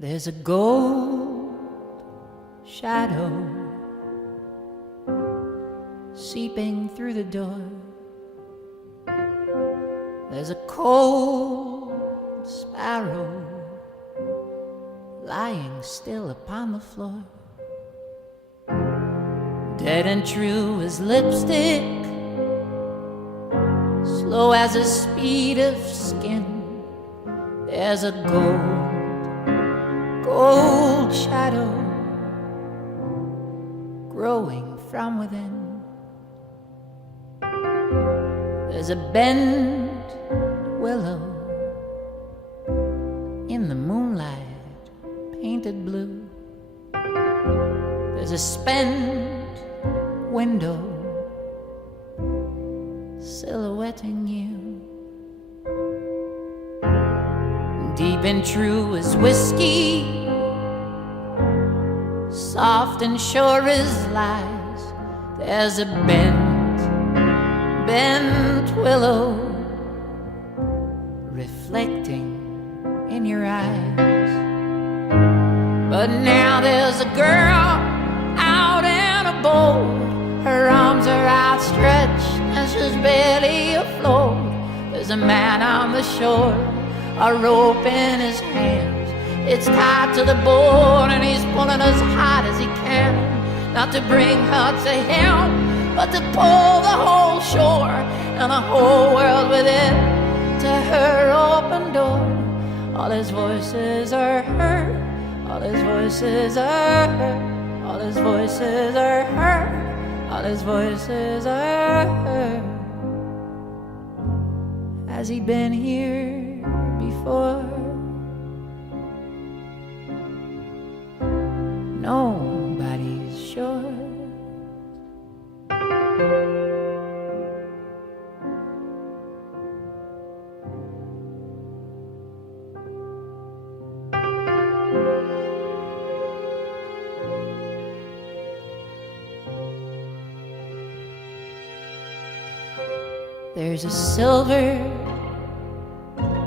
There's a gold shadow seeping through the door. There's a cold sparrow lying still upon the floor. Dead and true as lipstick, slow as the speed of skin. There's a gold shadow growing from within. There's a bent willow in the moonlight painted blue. There's a spent window silhouetting you. Deep and true as whiskey, soft and sure as lies. There's a bent willow reflecting in your eyes. But now there's a girl out in a boat. Her arms are outstretched and she's barely afloat. There's a man on the shore, a rope in his hands. It's tied to the board and he's pulling as hard as he can. Not to bring her to him, but to pull the whole shore and the whole world with it to her open door. All his voices are heard, all his voices are heard, all his voices are heard, all his voices are heard. Has he been here before? Nobody's sure. There's a silver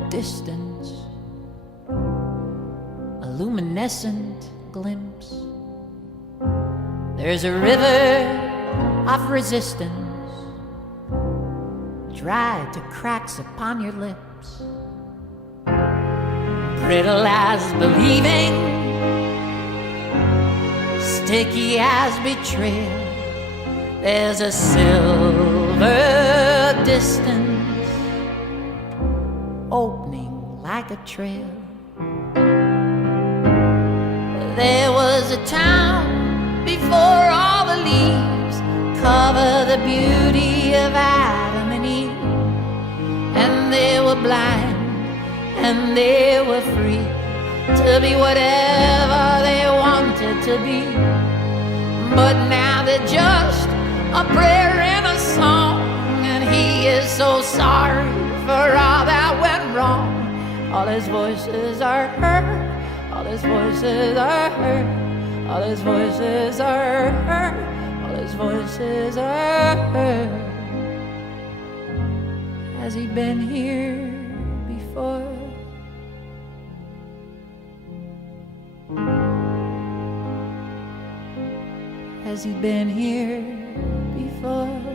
distance, a luminescent glimpse. There's a river of resistance, dried to cracks upon your lips. Brittle as believing, sticky as betrayal. There's a silver distance, opening like a trail. There was a town before all the leaves cover the beauty of Adam and Eve. And they were blind and they were free to be whatever they wanted to be. But now they're just a prayer and a song, and he is so sorry for all that went wrong. All his voices are heard, all his voices are heard, all his voices are heard, all his voices are heard. Has he been here before? Has he been here before?